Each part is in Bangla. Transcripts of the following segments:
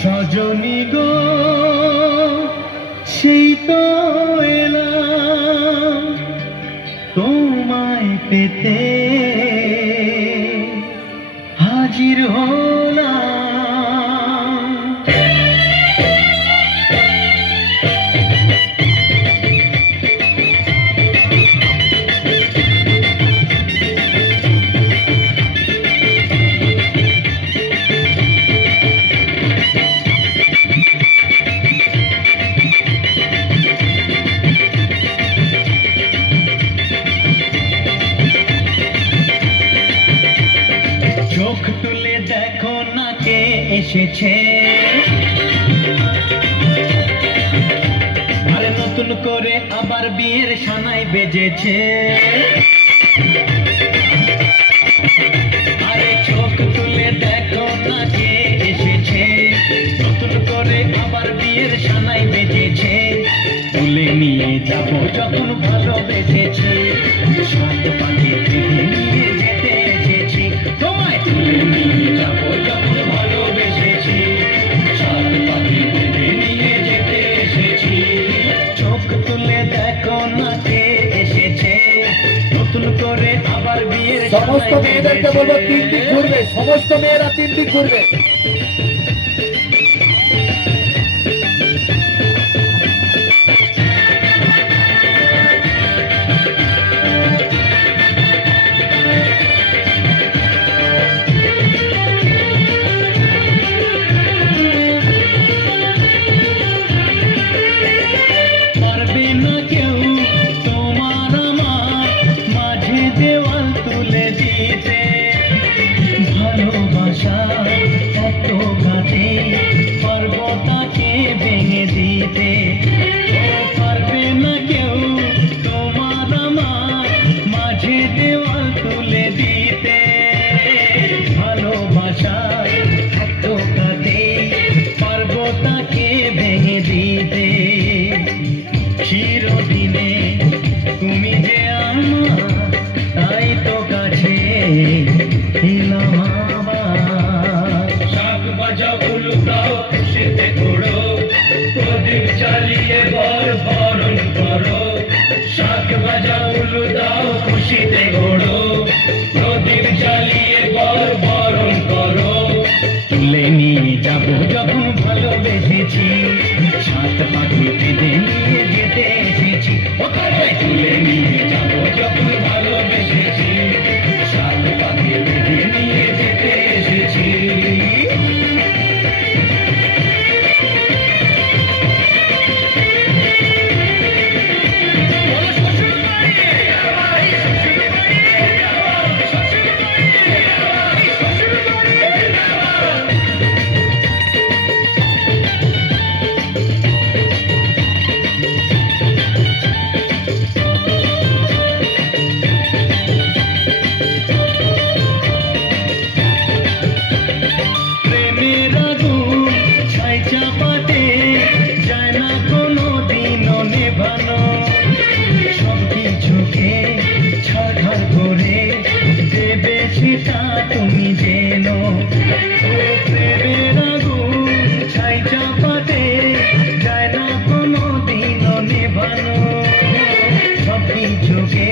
সজনী গো সেই তো এলাম তোমায় পেতে হাজির হলাম। চোখ তুলে দেখো না কে এসেছে, আরে নতুন করে আবার বিয়ের সানাই বেজেছে। আরে চোখ তুলে দেখো না কে এসেছে, নতুন করে আবার বিয়ের সানাই বেজেছে। তুলে নিয়ে যাবো যখন ভালোবেসেছি, সাত পাখি নিয়ে যেতে এসেছি। তোমায় তুলে নিয়ে যাবো যখন ভালোবেসেছি, সাত পাখি নিয়ে যেতে এসেছি। চোখ তুলে দেখো না কে এসেছে, নতুন করে আবার বিয়ের সমস্ত মেয়েদেরকে বলবো 3 দিক ঘুরবে, সমস্ত মেয়েরা 3 দিক ঘুরবে। পারবে না কেউ তোমার আমার মাঝে দেওয়াল তুলে দিতে, ভালোবাসা এত ঘাটে পর্বতাকে ভেঙে দিতে। পারবে না কেউ তোমার আমার মাঝে দেওয়াল তুলে দিতে, ভালোবাসা এত ঘাটে পর্বতাকে ভেঙে দিতে। চিরদিনে তুমি যে আমার, তাই তো কাছে এলাম আবার। শাক বাজাও উলুটাও খুশিতে ঘোড়ো, প্রদীপ জ্বালিয়ে বর বরণ করো। শাক বাজাও উলুটাও খুশিতে ঘোড়ো, প্রদীপ জ্বালিয়ে বর বরণ করো। তুলে নিয়ে যাবো যখন ভালোবেসেছি, সাত পাখি বেঁধে নিয়ে যেতে এসেছি। ওখানে তুলে নিয়ে যাবো যখন ভালোবেসেছি, সাত পাখি বেঁধে নিয়ে যেতে এসেছি। প্রেমের আগুন ছাই চাপাতে যায় না কোনো দিনও নেভানো, সব কিছুকে ছাড়খাড় করে দেবে সেটা তুমি জেনো। ও প্রেমের আগুন ছাই চাপাতে যায় না কোনো দিনও নেভানো, সব কিছুকে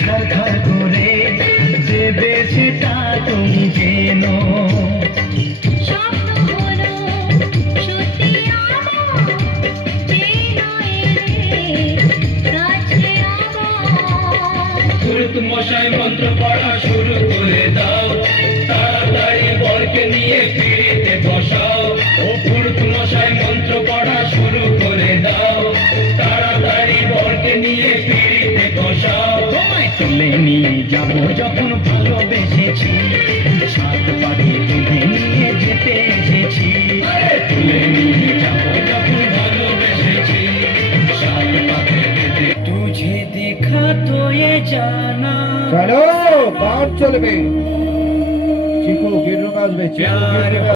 ছাড়খাড় করে দেবে সেটা তুমি জেনো। মশাই মন্ত্র পড়া শুরু করে দাও, তাড়াতাড়ি বরকে নিয়ে ফিরিতে বসাও। ও পুরুত মশাই মন্ত্র পড়া শুরু করে দাও, তাড়াতাড়ি বরকে নিয়ে ফিরিতে বসাও। তোমায় তুলে নিয়ে যাবো যখন ভালোবেসেছি, সাত পাখি বেঁধে নিয়ে যেতে এসেছি। তুলে নিয়ে যাবো যখন ভালোবেসেছি, সাত পাখি বেঁধে। তুঝে দেখা তো এ জানা, চলো গান চলবে। চিকু গিরু বাজবে, চিকু গিরু।